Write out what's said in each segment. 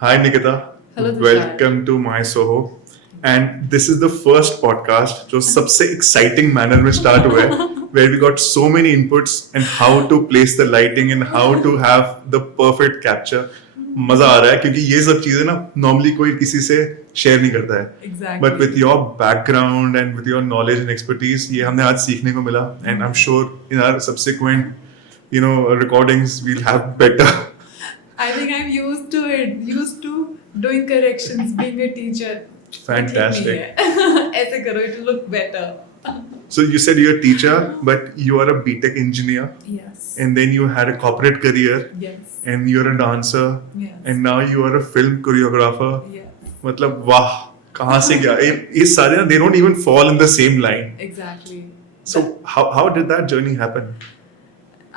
Hi Nikita, Hello, Tushar. welcome to my Soho. And this is the first podcast जो सबसे exciting manner में start हुआ है, where we got so many inputs and how to place the lighting and how to have the perfect capture. मजा आ रहा है क्योंकि ये सब चीजें ना normally कोई किसी से share नहीं करता है. But with Exactly. your background and with your knowledge and expertise, ये हमने आज सीखने को मिला. And I'm sure in our subsequent recordings we'll have better. I think I'm used to it, used to doing corrections, being a teacher. Fantastic. ऐसे करो, it will look better. So you said you're a teacher, but you are a BTech engineer, Yes. and then you had a corporate career, Yes. and you're a dancer, Yes. and now you are a film choreographer. Yes. मतलब वाह कहाँ से गया ये सारे ना they don't even fall in the same line. Exactly. So how did that journey happen?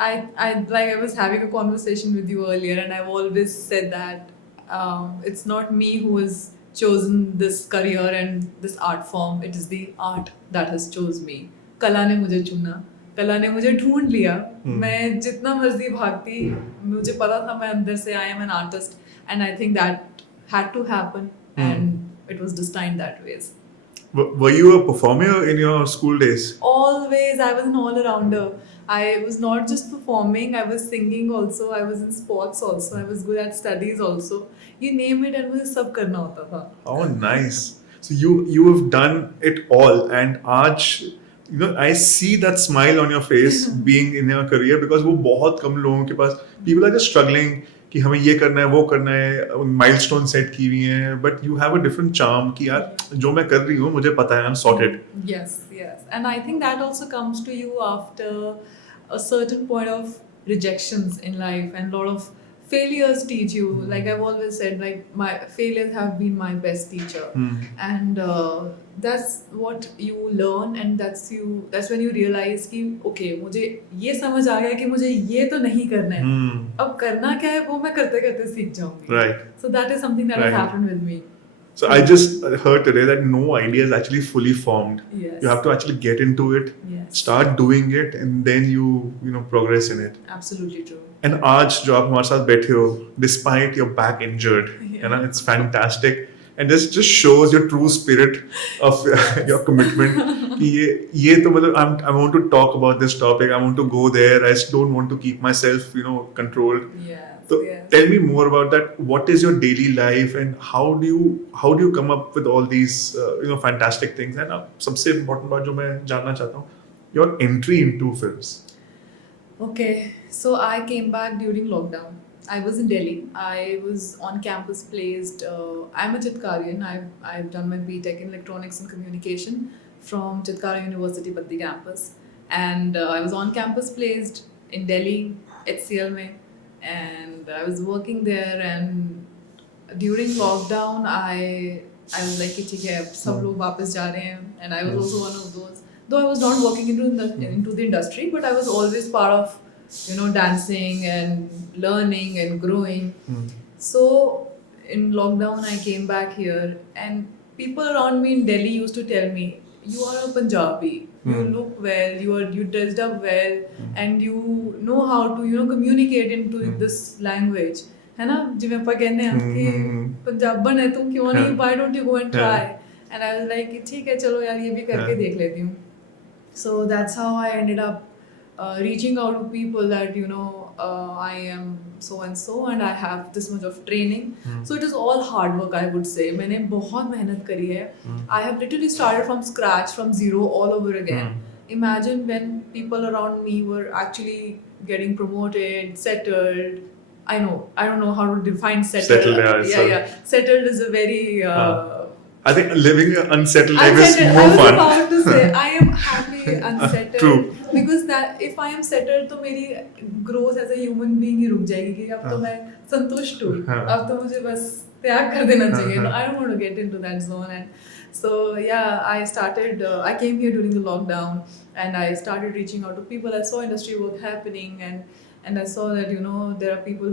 I was having a conversation with you earlier, and I've always said that it's not me who has chosen this career and this art form. It is the art that has chose me. कला ने मुझे चुना, कला ने मुझे ढूंढ लिया. मैं जितना मर्जी भागती, मुझे पता था मैं अंदर से I am an artist, and I think that had to happen, and it was destined that ways. Were you a performer in your school days? Always, I was an all-arounder. I was not just performing, I was singing also, I was in sports also, I was good at studies also. You name it and मुझे सब करना होता था. Oh, nice. So you have done it all, and आज I see that smile on your face being in your career because वो बहुत कम लोगों के पास people are just struggling कि हमें ये करना है वो करना है माइलस्टोन सेट की हुई हैं but you have a different charm कि यार जो मैं कर रही हूँ मुझे पता है I am sorted. Yes, yes. And I think that also comes to you after a certain point of rejections in life, and a lot of failures teach you. Like I've always said, like my failures have been my best teacher. And that's what you learn, and that's when you realize कि okay मुझे ये समझ आ गया कि मुझे ये तो नहीं करना है. अब करना क्या है वो मैं करते करते सीख जाऊंगी. Right. So that is something that has Right. happened with me. So I just heard today that no idea is actually fully formed. Yes. You have to actually get into it, Yes. start doing it, and then you progress in it. Absolutely true. And आज जो आप हमारे साथ बैठे हो, despite your back injured, it's fantastic. And this just shows your true spirit of your commitment. कि ये तो मतलब I want to talk about this topic. I want to go there. I just don't want to keep myself controlled. Yes. So Yes. tell me more about that. What is your daily life, and how do you come up with all these fantastic things? And सबसे important बात जो मैं जानना चाहता हूँ, your entry into films. Okay, so I came back during lockdown. I was in Delhi. I was on campus placed. I'm a Chitkarian. I've done my BTech in Electronics and Communication from Chitkara University Baddi campus, and I was on campus placed in Delhi, HCL में, and I was working there. And during lockdown, I was like कि ठीक है अब सब लोग वापस जा रहे हैं, and I was also one of those. Though I was not working into the industry, but I was always part of dancing and learning and growing. So in lockdown I came back here, and people around me in Delhi used to tell me, you are a Punjabi, you look well, you dressed up well, and you know how to communicate into this language, है ना जिਵੇਂ ਆਪਾਂ ਕਹਿੰਦੇ ਆ ਕਿ पंजाबन है तुम क्यों नहीं, why don't you go and try. And I was like ठीक है चलो यार ये भी करके देख लेती हूँ. So that's how I ended up reaching out to people that I am so and so, and I have this much of training. So it is all hard work, I would say. मैंने बहुत मेहनत करी है. I have literally started from scratch, from zero, all over again. Imagine when people around me were actually getting promoted, settled. I don't know how to define settled. Yeah. Settled is a very I think living an unsettled life is unsettled. more I was fun. about to say I am happy unsettled. True. Because that if I am settled तो मेरी growth as a human being ही रुक जाएगी कि अब तो मैं संतुष्ट हूँ. अब तो मुझे बस त्याग कर देना चाहिए. No, I don't want to get into that zone. And so yeah, I came here during the lockdown, and I started reaching out to people. I saw industry work happening, and I saw that there are people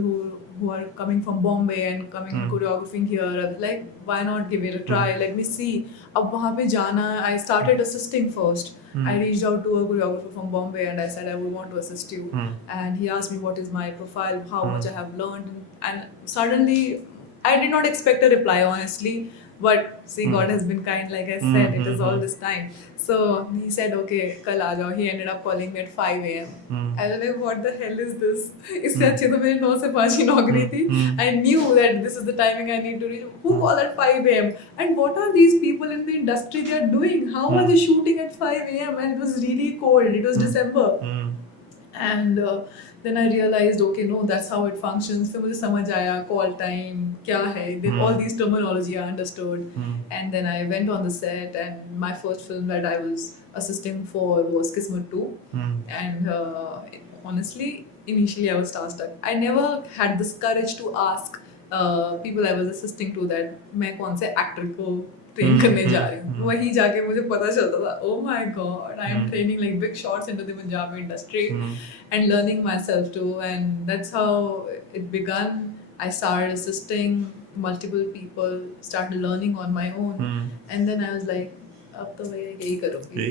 who are coming from Bombay and coming choreographing here. I was like, why not give it a try? Let me see. अब वहाँ पे जाना, I started assisting first. I reached out to a choreographer from Bombay and I said I would want to assist you. And he asked me what is my profile, how much I have learned, and suddenly I did not expect a reply honestly, but see, God has been kind, like I said, it is all this time. So he said, okay, kal aa jao. He ended up calling me at 5 a.m. I was like, what the hell is this? इससे अच्छी तो मेरी 9 से 5 की नौकरी थी. I knew that this is the timing I need to reach. Who call at 5 a.m.? And what are these people in the industry they are doing? How are they shooting at 5 a.m.? And it was really cold. It was December. And then I realized, okay, no, that's how it functions. फिर मुझे समझ आया call time क्या है. Then all these terminology I understood. And then I went on the set, and my first film that I was assisting for was Kismet 2. And honestly, initially I was starstruck. I never had this courage to ask people I was assisting to that मैं कौन से actor को train करने जा रही हूँ. वहीं जाके मुझे पता चलता था, oh my god, I am training like big shots into the Punjabi industry and learning myself too. And that's how it began. I started assisting multiple people, started learning on my own, and then I was like, अब तो मैं यही करूँगी.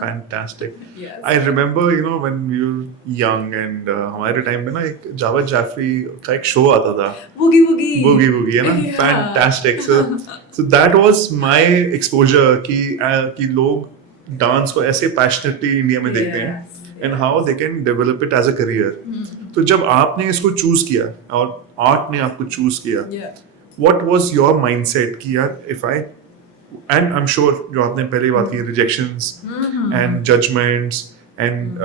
Fantastic. Yes. I remember, when we were young and हमारे time में ना एक जावेद जाफरी का एक शो आता था. Boogie Woogie. Boogie Woogie, है ना? Yeah. Fantastic. So that was my exposure कि लोग डांस को ऐसे passionately इंडिया में देखते हैं. Yes. And how they can develop it as a career. तो जब आपने इसको choose किया और art ने आपको choose किया, Yeah. what was your mindset कि यार and I'm sure जो आपने पहले बात की rejections and judgments and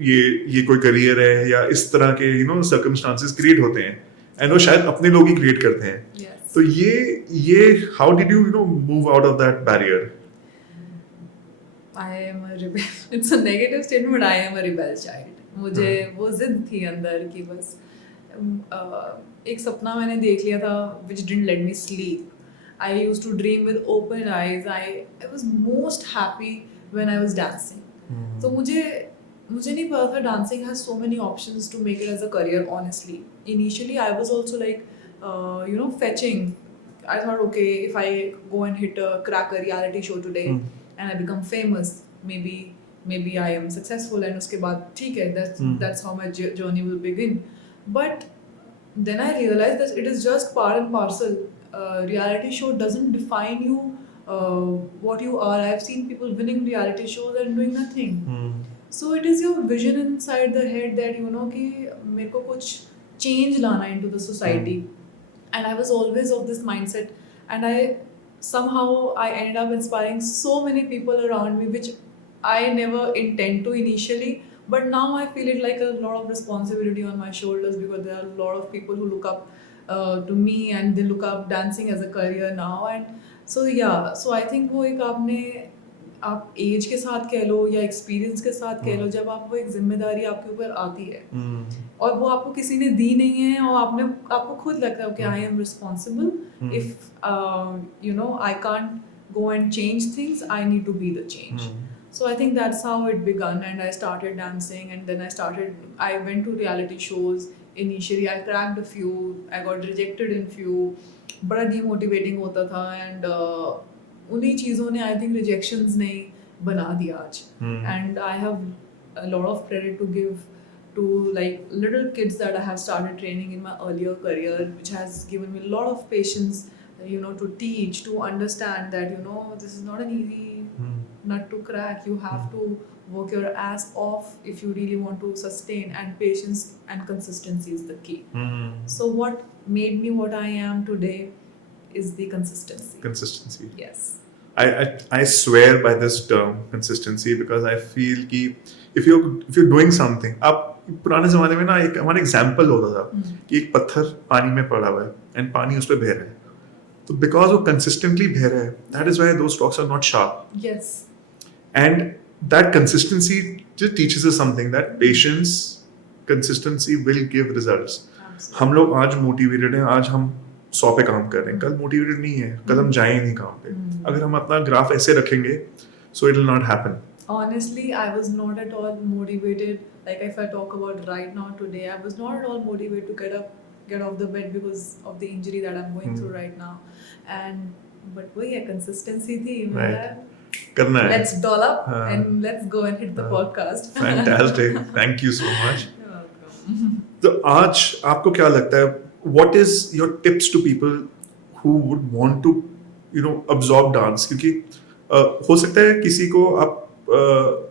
ये कोई career है या इस तरह के circumstances create होते हैं and वो शायद अपने लोग ही create करते हैं. Yes. तो ये how did you move out of that barrier? I am a rebel. It's a negative statement, but I am a rebel child. मुझे वो जिद थी अंदर कि बस एक सपना मैंने देख लिया था which didn't let me sleep. I used to dream with open eyes. I was most happy when I was dancing. So मुझे नहीं पता था dancing has so many options to make it as a career. Honestly, initially I was also like, fetching. I thought, okay, if I go and hit a crack a reality show today and I become famous, maybe I am successful and उसके बाद ठीक है, that's how my journey will begin. But then I realized that it is just part and parcel. Reality show doesn't define you what you are. I've seen people winning reality shows and doing nothing. So it is your vision inside the head that कि मेरे को कुछ change लाना into the society. And I was always of this mindset, and I ended up inspiring so many people around me, which I never intend to initially, but now I feel it like a lot of responsibility on my shoulders because there are a lot of people who look up to me and they look up dancing as a career now. And so I think वो एक आप as के साथ कह लो या experience के साथ कह लो, जब आप वो एक जिम्मेदारी आपके ऊपर आती है और वो आपको किसी ने दी नहीं है और आपको खुद लगता है कि I am responsible, if I can't go and change things, I need to be the change. So I think that's how it began, and I started dancing, and then I went to reality shows. Initially I cracked a few, I got rejected in few, बड़ा demotivating होता था, and उन्हीं चीज़ों ने I think rejections ने बना दिया आज. And I have a lot of credit to give to like little kids that I have started training in my earlier career, which has given me a lot of patience, to teach, to understand that this is not an easy nut to crack. You have to work your ass off if you really want to sustain, and patience and consistency is the key. So what made me what I am today is the consistency. Yes. I swear by this term consistency, because I feel कि if you're doing something, आप पुराने ज़माने में ना एक हमारा example होता था कि एक पत्थर पानी में पड़ा हुआ है and पानी उस पर बह रहा है, तो because वो consistently बह रहा है, that is why those rocks are not sharp. Yes. And that consistency just teaches us something, that patience, consistency will give results. Absolutely. हम लोग आज motivated हैं, आज हम 100 पे काम कर रहे हैं, कल motivated नहीं है, कल हम जाएंगे नहीं काम पे. अगर हम अपना ग्राफ ऐसे रखेंगे, so it will not happen. Honestly, I was not at all motivated. Like if I talk about right now today, I was not at all motivated to get off the bed because of the injury that I'm going through right now. But वही है, consistency थी. करना है. Let's doll up and let's go and hit the podcast. Fantastic. Thank you so much. You're welcome. तो आज आपको क्या लगता है, what is your tips to people who would want to absorb dance? क्योंकि हो सकता है किसी को आप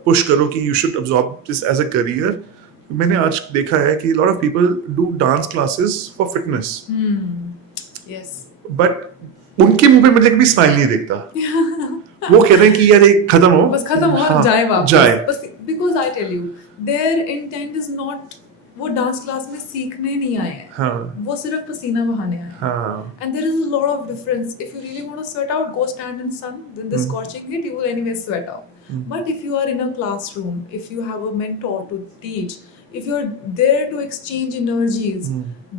पुश करो कि you should absorb this as a career. मैंने आज देखा है कि lot of people do dance classes for fitness. Yes. But उनके मुंह पे मतलब कभी स्माइल नहीं देखता. वो कह रहे हैं कि यार ये खत्म हो, बस खत्म हो हाँ, जाए वापस. जाए. बस because I tell you, their intent is not वो डांस क्लास में सीखने नहीं आए हैं. हाँ, वो सिर्फ पसीना बहाने आए हैं. हाँ, And there is a lot of difference. If you really want to sweat out, go stand in sun. Then the scorching heat, you will anyway sweat out. But if you are in a classroom, if you have a mentor to teach, if you are there to exchange energies,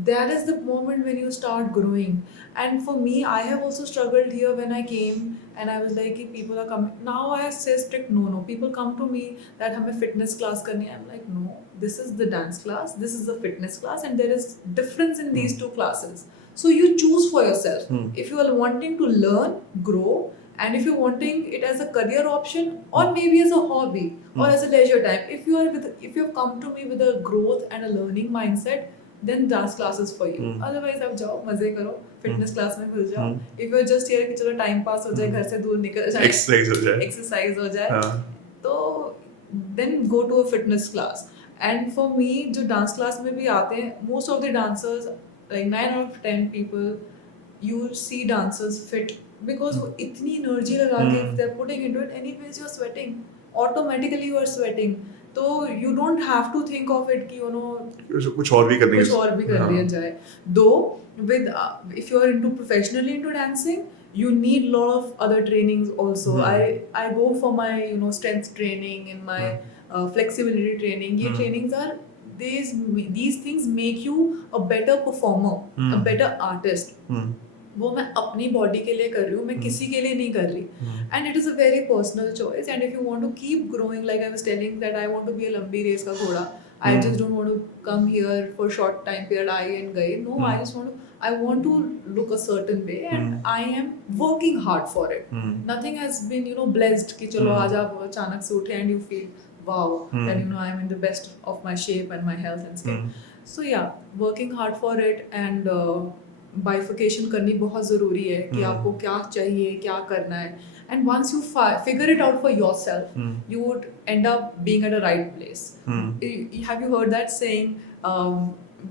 that is the moment when you start growing. And for me, I have also struggled here when I came and I was like, people are coming. Now I say strict no. People come to me that हमें fitness class करनी है. I'm like, no, this is the dance class, this is the fitness class, and there is difference in these two classes. So you choose for yourself. If you are wanting to learn, grow, and if you're wanting it as a career option or maybe as a hobby or as a leisure time, if you have come to me with a growth and a learning mindset, then dance classes for you. Otherwise आप जाओ मजे करो, fitness class में घुस जाओ. If you're just here कि चलो time pass हो जाए, घर से दूर निकल जाए, exercise हो जाए, तो then go to a fitness class. And for me जो dance class में भी आते हैं, most of the dancers, like 9 out of 10 people, you see dancers fit because वो इतनी energy लगा के if they're putting into it, anyways you're sweating, automatically you are sweating. तो you don't have to think of it कि कुछ और भी करने कर लिया जाए. Though with if you are into professionally into dancing, you need lot of other trainings also. I go for my strength training and my flexibility training. ये trainings are these things make you a better performer, a better artist. वो मैं अपनी body के लिए कर रही हूँ, मैं किसी के लिए नहीं कर रही. And it is a very personal choice. And if you want to keep growing, like I was telling that I want to be a लंबी रेस का घोड़ा. I just don't want to come here for short time period आई and गए. No, I want to look a certain way and I am working hard for it. Nothing has been blessed कि चलो आज आप अचानक से उठे and you feel wow that I am in the best of my shape and my health and stuff. So yeah, working hard for it and बाइफिकेशन करनी बहुत ज़रूरी है कि आपको क्या चाहिए, क्या करना है. And once you figure it out for yourself, you would end up being at a right place. Have you heard that saying,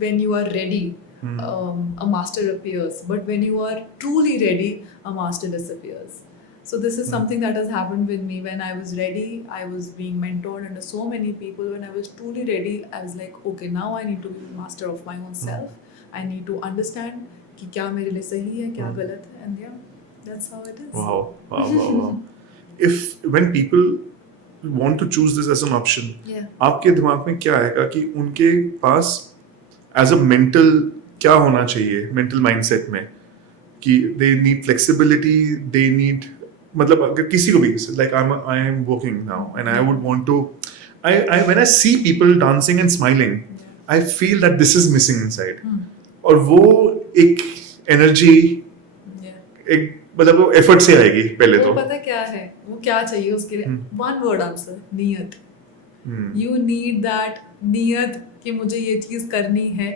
when you are ready, a master appears, but when you are truly ready, a master disappears. So this is something that has happened with me. When I was ready, I was being mentored under so many people. When I was truly ready, I was like, okay, now I need to be master of my own self. I need to understand कि क्या मेरे लिए सही है, क्या गलत है, and yeah, that's how it is. Wow. If when people want to choose this as an option, आपके दिमाग में क्या आएगा कि उनके पास as a mental क्या होना चाहिए, mental mindset में कि they need flexibility, they need मतलब अगर किसी को भी like I am working now and I would want to when I see people dancing and smiling, I feel that this is missing inside. और वो एक एनर्जी एक मतलब वो एफर्ट से आएगी पहले तो. पता क्या है वो क्या चाहिए उसके लिए? वन वर्ड आंसर, नियत. यू नीड दैट नियत कि मुझे ये चीज़ करनी है.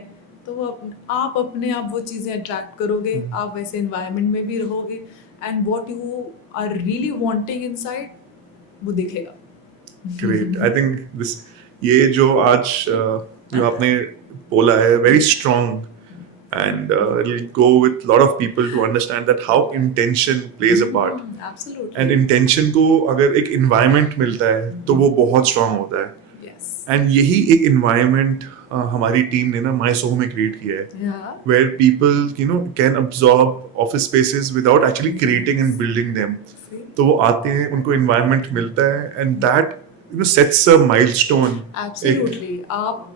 तो वो आप अपने आप वो चीज़ें अट्रैक्ट करोगे, आप वैसे एनवायरनमेंट में भी रहोगे and what you are really wanting inside वो दिखेगा. ग्रेट. आई थिंक दिस ये जो आज जो आपने बोला है very strong and it'll go with a lot of people to understand that how intention plays a part. Absolutely. And intention को अगर एक environment मिलता है तो वो बहुत strong होता है. Yes. And यही एक environment हमारी टीम ने ना MySoho में create किया है. Where people can absorb office spaces without actually creating and building them. तो वो आते हैं, उनको environment मिलता है and that sets a milestone. Absolutely. आप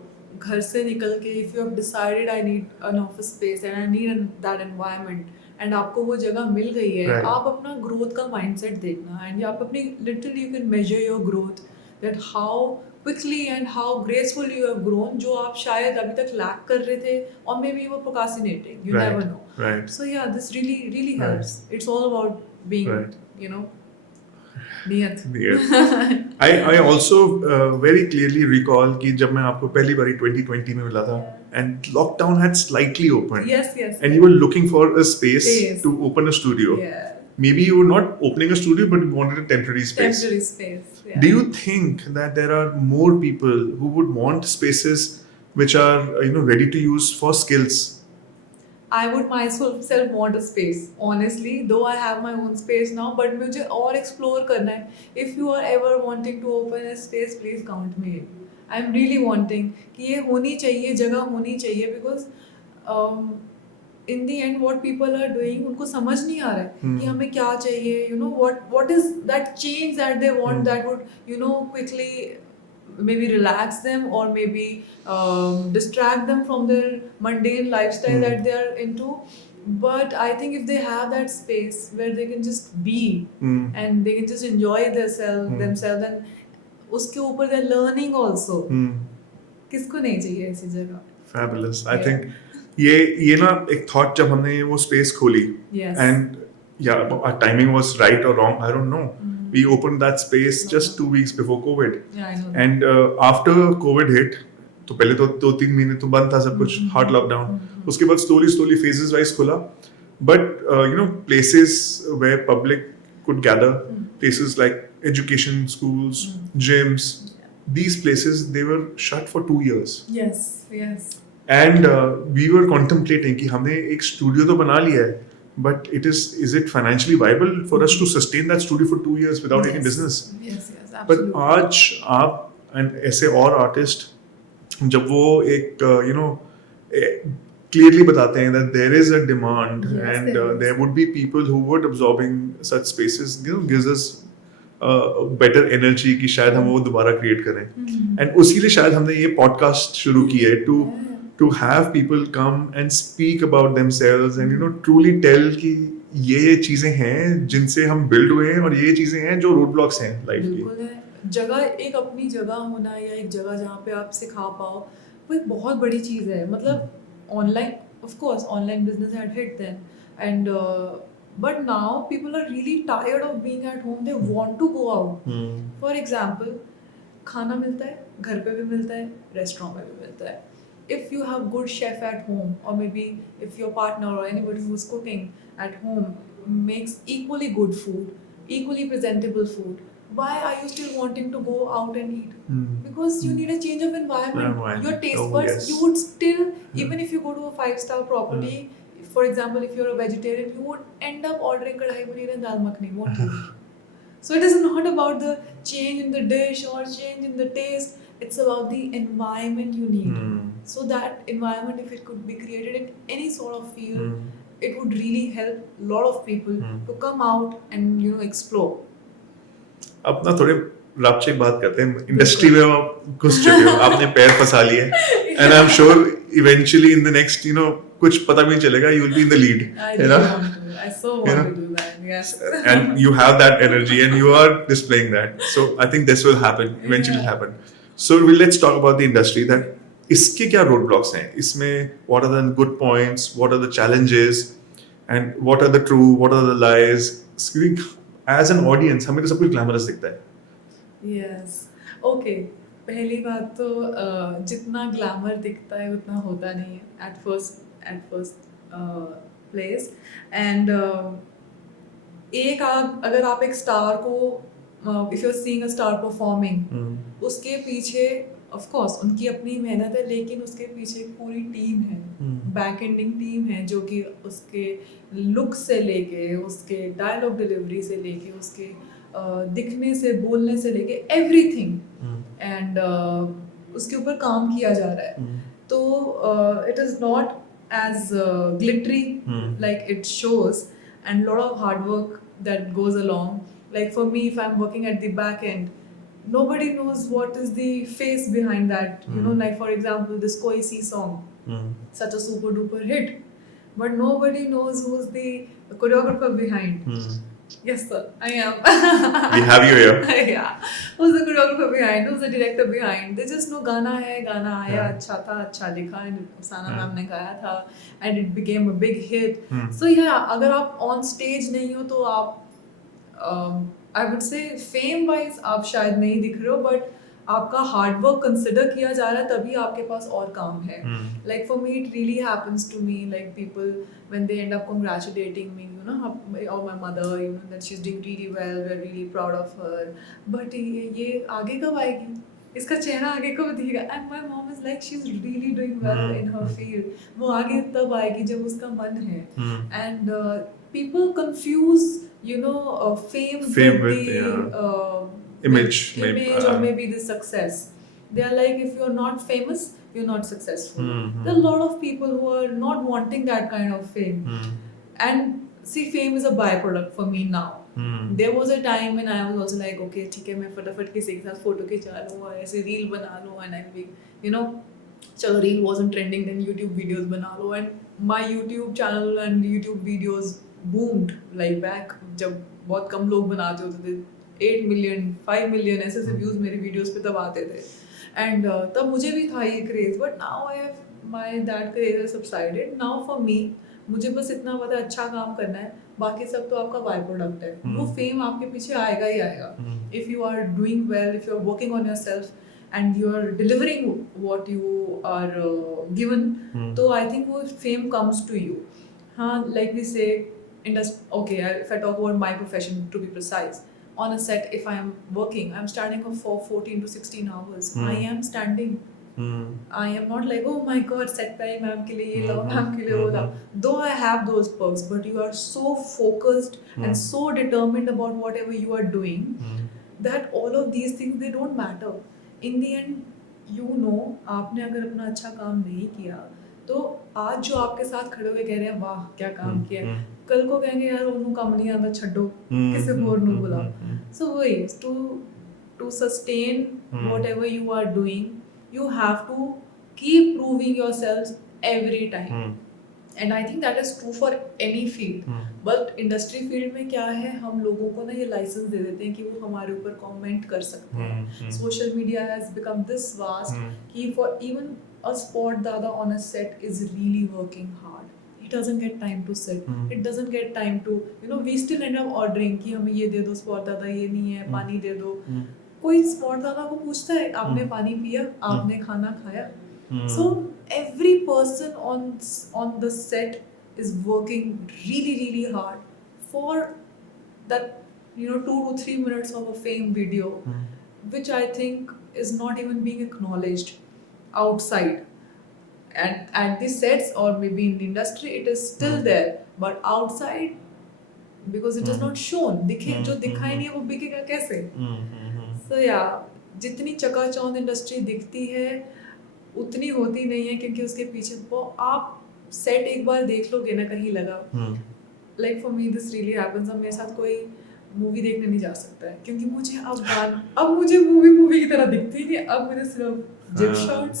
घर से निकल के if you have decided I need an office space and I need that environment and आपको वो जगह मिल गई है, आप अपना growth का mindset देखना and आप अपनी literally you can measure your growth that how quickly and how gracefully you have grown, जो आप शायद अभी तक lack कर रहे थे or maybe you were procrastinating, you never know. So yeah, this really helps. It's all about being नियत. I also very clearly recall कि जब मैं आपको पहली बारी 2020 में मिला था and lockdown had slightly opened. Yes. And you were looking for a space Space. to open a studio. Yeah. Maybe you were not opening a studio, but you wanted a temporary space. Temporary space. Yeah. Do you think that there are more people who would want spaces which are ready to use for skills? I would myself want a space, honestly, though I have my own space now, but मुझे और explore करना है. If you are ever wanting to open a space, please count me in. I'm really wanting कि ये होनी चाहिए, जगह होनी चाहिए, because in the end what people are doing उनको समझ नहीं आ रहा है कि हमें क्या चाहिए, what is that change that they want that would quickly maybe relax them or maybe distract them from their mundane lifestyle that they are into. But I think if they have that space where they can just be and they can just enjoy themselves and उसके ऊपर they're learning also. किसको नहीं चाहिए ऐसी जगह? Fabulous. I Yeah. think ये ना एक thought जब हमने वो space खोली Yes. and our timing was right or wrong, I don't know. We opened that space just 2 weeks before COVID. Yeah, I know. And after COVID hit, तो पहले तो 2-3 महीने तो बंद था सब कुछ, hard lockdown. उसके बाद slowly phases wise खुला. But places where public could gather, places like education, schools, gyms, these places, they were shut for 2 years. Yes. And we were contemplating कि हमने एक studio तो बना लिया है, but is it financially viable for us to sustain that studio for 2 years without any business? Yes, absolutely. But आज आप and ऐसे और artist जब वो एक clearly बताते हैं that there is a demand Yes, and there is. there would be people who would absorbing such spaces, gives us better energy कि शायद हम वो दोबारा create करें. And उसी लिए शायद हमने ये podcast शुरू की है to have people come and speak about themselves and truly tell कि ये चीजें हैं जिनसे हम build हुए हैं और ये चीजें हैं जो road blocks हैं life की. बिल्कुल है. जगह, एक अपनी जगह होना या एक जगह जहाँ पे आप सिखा पाओ, वो एक बहुत बड़ी चीज़ है. मतलब online, of course online business had hit then, and but now people are really tired of being at home. They want to go out. For example, खाना मिलता है, घर पे भी मिलता है, रेस्टोरेंट में भी मिलता है. If you have good chef at home, or maybe if your partner or anybody who's cooking at home makes equally good food, equally presentable food, why are you still wanting to go out and eat? Because you need a change of environment. Your taste buds, yes. you would still, even if you go to a 5-star property, for example, if you're a vegetarian, you would end up ordering kadhai paneer and dal makhani, won't you? So it is not about the change in the dish or change in the taste. It's about the environment you need. So that environment, if it could be created in any sort of field, it would really help a lot of people to come out and explore. अब ना थोड़े रापचे बात करते हैं. Industry में आप घुस चुके हो, आपने पैर फंसा लिए, and I'm sure eventually in the next कुछ पता भी नहीं चलेगा, you will be in the lead. I really want to. I so want to do that. Yes. And you have that energy and you are displaying that. So I think this will happen, eventually happen. So let's talk about the industry. That इसके क्या roadblocks हैं? इसमें what are the good points? What are the challenges? And what are the true? What are the lies? As an audience, हमें तो सब कुछ glamorous दिखता है. Yes. Okay. पहली बात तो जितना ग्लैमर दिखता है उतना होता नहीं है at first place. And अगर आप एक स्टार को if you're seeing a star performing, उसके पीछे of course उनकी अपनी मेहनत है, लेकिन उसके पीछे एक पूरी टीम है, बैक एंडिंग टीम है, जो कि उसके लुक से लेके, उसके डायलॉग डिलीवरी से लेके, उसके दिखने से, बोलने से लेके एवरीथिंग, एंड उसके ऊपर काम किया जा रहा है. तो it is not as glittery like it shows, and lot of hard work that goes along. Like for me, if I'm working at the back end, nobody knows what is the face behind that. Like for example, this Koi Si song, such a super duper hit, but nobody knows who's the choreographer behind. Yes sir, I am. We have you here. Yeah. Who's the choreographer behind? Who's the director behind? They just know गाना है, गाना आया, अच्छा था, अच्छा लिखा, साना ma'am ने गाया था, and it became a big hit. So yeah, अगर आप on stage नहीं हो तो आप I would say fame wise आप शायद नहीं दिख रहे हो, but आपका हार्ड वर्क कंसिडर किया जा रहा है तभी आपके पास और काम है. Like for me, it really happens to me. Like people, when they end up congratulating me, you know, or my mother, you know, that she's doing really well, we're really proud of her. But ये आगे कब आएगी? इसका चेहरा आगे कब दिखेगा? And my mom is like, she's really doing well in her field. वो आगे तब आएगी जब उसका मन है. And people confuse, you know, fame with the image or maybe the success. They are like, if you're not famous, you're not successful. There are a lot of people who are not wanting that kind of fame. And see, fame is a byproduct for me now. There was a time when I was also like, okay, ठीक है, मैं फटाफट किसी के साथ photo खिंचा लूँ, ऐसे रील बना लूँ, and I'll be, you know, चलो reel wasn't trending, then YouTube videos बना लो. And my YouTube channel and YouTube videos boomed like back जब बहुत कम लोग बनाते होते थे. 8 million, 5 million ऐसे व्यूज मेरी वीडियोस पे तब आते थे. एंड तब मुझे भी था ये craze, but now I have my that craze has subsided. Now for me, मुझे बस इतना पता है अच्छा काम करना है, बाकी सब तो आपका बाय प्रोडक्ट है. वो फेम आपके पीछे आएगा ही आएगा. If you are doing well, if you are working on yourself and you are delivering what you are given, तो आई थिंक वो फेम कम्स टू यू. हाँ, like we say okay, if I talk about my profession to be precise, on a set, if I am working, I'm standing for 14 to 16 hours. I am standing. I am not like, oh my god, set पे ma'am के लिए ये लाओ, ma'am के लिए वो लाओ. Though I have those perks, but you are so focused and so determined about whatever you are doing that all of these things, they don't matter. In the end, you know, आपने अगर अपना अच्छा काम नहीं किया, तो आज जो आपके साथ खड़े हुए कह रहे हैं वाह क्या काम किया, कल को कहेंगे यार उन्होंने काम नहीं आता, छड्डो, किसी और ਨੂੰ बुलाओ. So वही, to sustain whatever you are doing, you have to keep proving yourselves every time. And I think that is true for any field. But industry field में क्या है, हम लोगों को ना ये लाइसेंस दे देते हैं कि वो हमारे ऊपर कमेंट कर सकते हैं. Social media has become this vast कि for even a sport dada on a set is really working hard. He doesn't get time to sit. It doesn't get time to, you know, we still end up ordering कि हमें ये दे दो sport dada, ये नहीं है, पानी दे दो. कोई sport dada को पूछता है आपने पानी पिया, आपने खाना खाया. So every person on the set is working really hard for that, you know, 2 to 3 minutes of a fame video, which I think is not even being acknowledged outside. And at the sets or maybe in the industry, it is still there, but outside, because it is not shown, दिखे जो दिखा ही नहीं है वो बिकेगा कैसे? So yeah, जितनी चकाचौंध इंडस्ट्री दिखती है उतनी होती नहीं है, क्योंकि उसके पीछे वो आप सेट एक बार देख लोगे ना कहीं लगा. Like for me this really happens. अब मेरे साथ कोई मूवी देखने नहीं जा सकता है, क्योंकि मुझे अब मुझे मूवी की तरह दिखती नहीं. अब मुझे सिर्फ जिप शॉट्स,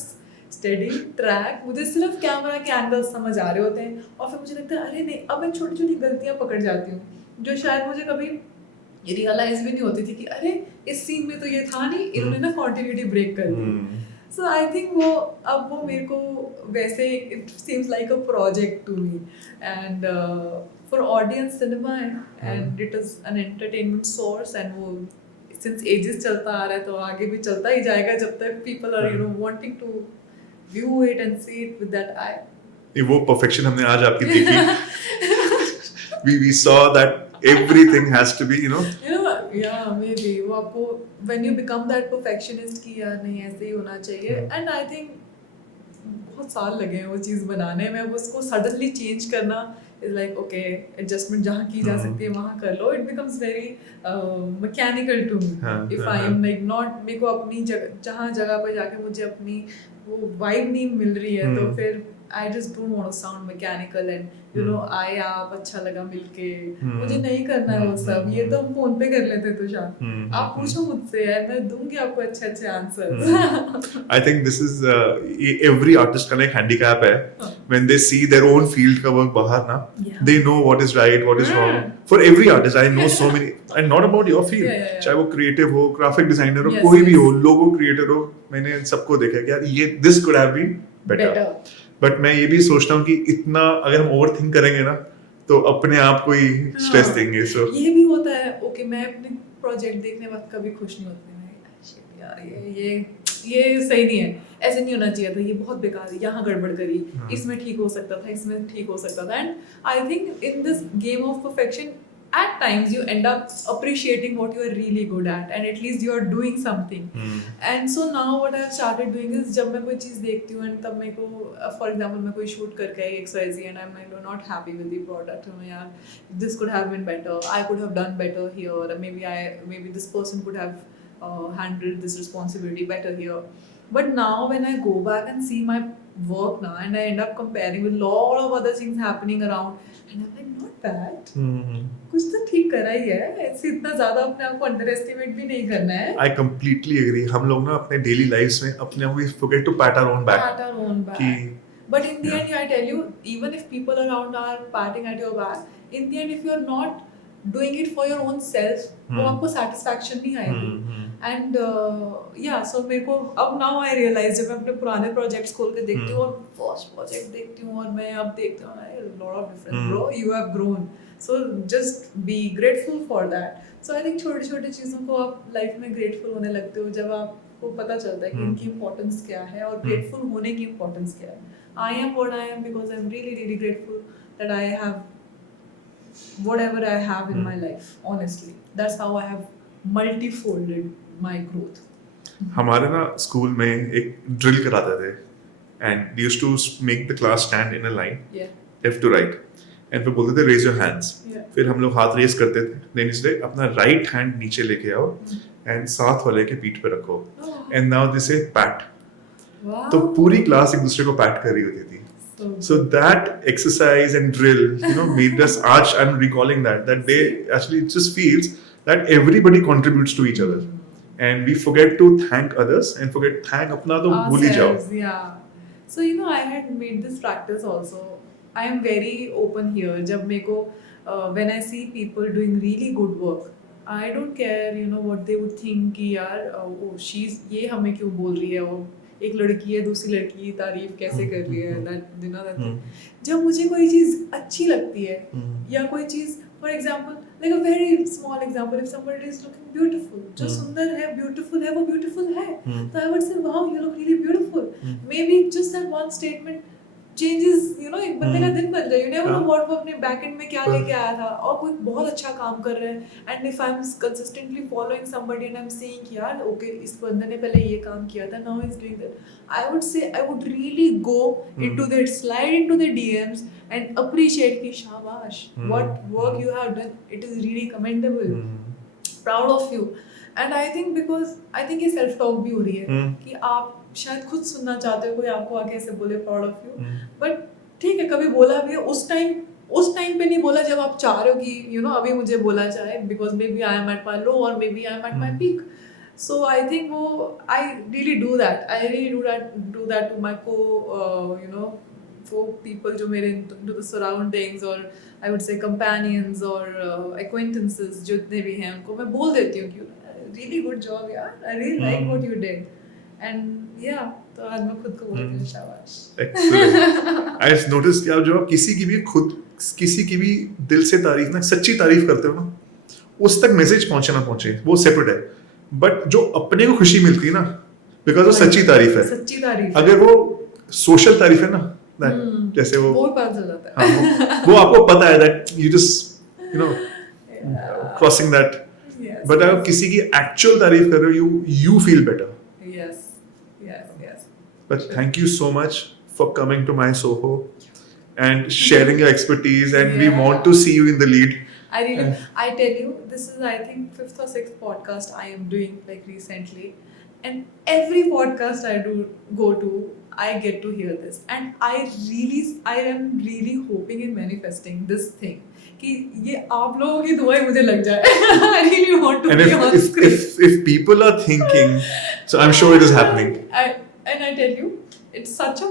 स्टेडी ट्रैक, मुझे सिर्फ कैमरा के एंगल्स समझ आ रहे होते हैं, और फिर मुझे लगता है अरे नहीं, अब मैं छोटी छोटी गलतियां पकड़ जाती हूँ जो शायद मुझे कभी रियलाइज भी नहीं होती थी कि अरे इस सीन में तो ये था नहीं, इन्होंने ना कॉन्टिन्यूटी ब्रेक कर दी. So I think वो मेरे को वैसे it seems like a project to me, and for audience cinema and it is an entertainment source, and वो since ages चलता आ रहा है तो आगे भी चलता ही जाएगा जब तक people are, you know, wanting to view it and see it with that eye. वो perfection हमने आज आपकी देखी. we saw that everything has to be, you know, yeah, maybe वो आपको when you become that perfectionist कि यार नहीं ऐसे ही होना चाहिए, and I think बहुत साल लगे हैं वो चीज़ बनाने में. उसको suddenly change करना is like okay, adjustment जहाँ की जा सकती है वहाँ कर लो. It becomes very mechanical to me. If I am like not, मेरे को अपनी जगह पर जाके मुझे अपनी वो vibe नहीं मिल रही है, तो फिर I just don't want to sound mechanical and you know आप अच्छा लगा मिलके, मुझे नहीं करना है वो सब. ये तो हम फोन पे कर लेते तुषार. आप पूछो मुझसे यार, मैं दूंगी आपको अच्छे answers. I think this is every artist का एक handicap है. When they see their own field का work बाहर ना, they know what is right, what is wrong. For every artist, I know so many, and not about your field. चाहे वो creative हो, graphic designer हो, कोई भी हो, logo creator हो, मैंने सबको देखा कि यार ये this could have been better. But मैं ये भी सोचता हूँ कि इतना अगर हम ओवर थिंक करेंगे ना तो अपने आप को ही स्ट्रेस देंगे. सो ये भी होता है. ओके, मैं अपने प्रोजेक्ट देखने वक्त कभी खुश नहीं होती. यार ये सही नहीं है, ऐसे नहीं होना चाहिए था, ये बहुत बेकार है, यहाँ गड़बड़ करी, इसमें ठीक हो सकता था, इसमें ठीक हो सकता था. And I think in this game of perfection at times you end up appreciating what you are really good at, and at least you are doing something. And so now what I've started doing is जब मैं कोई चीज़ देखती हूँ and तब मेरे को for example मैं कोई shoot करके आई XYZ and I'm like not happy with the product, यार this could have been better, I could have done better here, or maybe this person could have handled this responsibility better here. But now when I go back and see my work now and I end up comparing with lot of other things happening around and I'm like not bad, कुछ तो ठीक करा ही है, ऐसे इतना ज्यादा अपने आप को अंडर एस्टिमेट भी नहीं करना है. I completely agree. हम लोग ना अपने डेली लाइफ्स में अपने आप को forget to pat our own back. Pat our own back. But in the end, I tell you, even if people around are patting at your back, in the end, if you're not doing it for your own self, वो आपको satisfaction नहीं आएगी. And so मेरे को अब now I realize जब मैं अपने पुराने projects खोल के देखती हूँ और first project देखती हूँ और मैं अब देखती हूँ, a lot of difference, bro. You have grown. So just be grateful for that. So I think छोटी छोटी चीज़ों को आप life में grateful होने लगते हो जब आपको पता चलता है कि इनकी importance क्या है और grateful होने की importance क्या है. I am what I am because I'm really really grateful that I have whatever I have in my life. Honestly, that's how I have multifolded my growth. हमारे ना स्कूल में एक ड्रिल कराते थे and they used to make the class stand in a line, left to right, and फिर बोलते थे raise your hands. फिर हम लोग हाथ रेस करते थे, then इसलिए अपना right hand नीचे लेके आओ and साथ वाले के पीठ पे रखो and now they say pat. Wow. तो पूरी क्लास एक दूसरे को पैट कर रही होती थी. So that exercise and drill, made us. आज I'm recalling that day actually it just feels that everybody contributes to each other, and we forget to thank others and forget thank अपना तो भूल ही जाओ. Yeah. So I had made this practice also. I am very open here. जब मेरे को when I see people doing really good work, I don't care what they would think कि यार ये हमें क्यों बोल रही है, वो एक लड़की है दूसरी लड़की की तारीफ कैसे कर रही है. that जब मुझे कोई चीज़ अच्छी लगती है या कोई चीज़ for example like a very small example, if somebody is looking beautiful, जो सुंदर है beautiful है वो beautiful है, so I would say wow you look really beautiful. Maybe just that one statement changes एक बंदे का दिन बन जाए. You never know what वो अपने back end में क्या लेके आया था और कोई बहुत अच्छा काम कर रहे हैं. And if I'm consistently following somebody and I'm saying कि यार okay इस बंदे ने पहले ये काम किया था, now he's doing that, I would say I would really go into their slide into the DMs and appreciate कि शाबाश, what work you have done, it is really commendable, proud of you. And I think because I think ये self talk भी हो रही है कि आप शायद खुद सुनना चाहते हो कोई आपको आके ऐसे बोले प्राउड ऑफ यू, बट ठीक है कभी बोला भी है उस टाइम पे नहीं बोला जब आप चाह रहे हो कि अभी मुझे बोला जाए, because maybe I am at my low और maybe I am at my peak. So I think I really do that to my for people जो मेरे into the surroundings or I would say companions or acquaintances जितने भी हैं उनको मैं बोल देती हूँ कि really good job यार, I really like what you did. And yeah, तो आज मैं खुद को बोलती हूँ शाबाश. Excellent. I've noticed कि जब आप किसी की भी दिल से तारीफ ना सच्ची तारीफ करते हो ना, उस तक मैसेज पहुंचे ना पहुंचे वो सेपरेट है, बट जो अपने को खुशी मिलती है ना बिकॉज वो सच्ची तारीफ है. अगर वो सोशल तारीफ है ना जैसे वो पता चल जाता है. वो आपको पता है that you just crossing that. But अगर किसी की एक्चुअल तारीफ कर रहे हो you feel better. Yes. But thank you so much for coming to my Soho and sharing your expertise, and we want to see you in the lead. I tell you, this is I think 5th or 6th podcast I am doing like recently, and every podcast I go to, I get to hear this, and I am really hoping and manifesting this thing कि ये आप लोगों की दुआएं मुझे लग जाए. I really want to be on screen. If people are thinking, so I'm sure it is happening. And I tell you, it's such a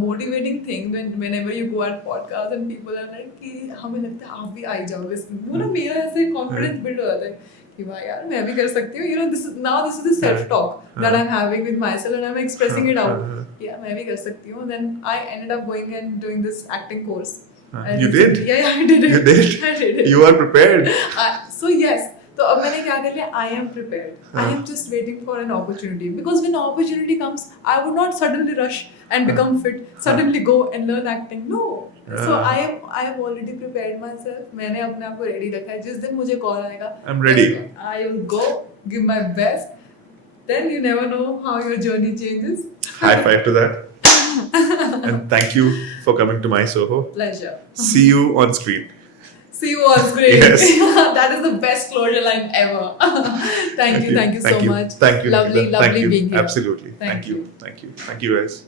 motivating thing whenever you go at podcast and people are like कि हमें लगता है आप भी आ जाओगे इसमें. वो ना मेरा ऐसे confidence build हो जाता है कि वाह यार मैं भी कर सकती हूँ. This is the self talk that I'm having with myself and I'm expressing it out. Yeah, मैं भी कर सकती हूँ. Then I ended up going and doing this acting course. You did? Yeah, I did it. You did? I did it. You are prepared. So yes, तो अब मैंने क्या कर लिया, I am prepared, I am just waiting for an opportunity, because when opportunity comes I would not suddenly rush and become fit, suddenly go and learn acting, no. So I am already prepared myself. मैंने अपने आप को ready रखा है, जिस दिन मुझे call आएगा I'm ready. I will go give my best. Then you never know how your journey changes. High five to that. And thank you for coming to my Soho. Pleasure. See you on screen. See you on screen. Yes. That is the best closure line ever. Thank you so much. Thank you. Lovely, Nikita. lovely Thank you. being here. Absolutely. Thank you. Thank you. Thank you guys.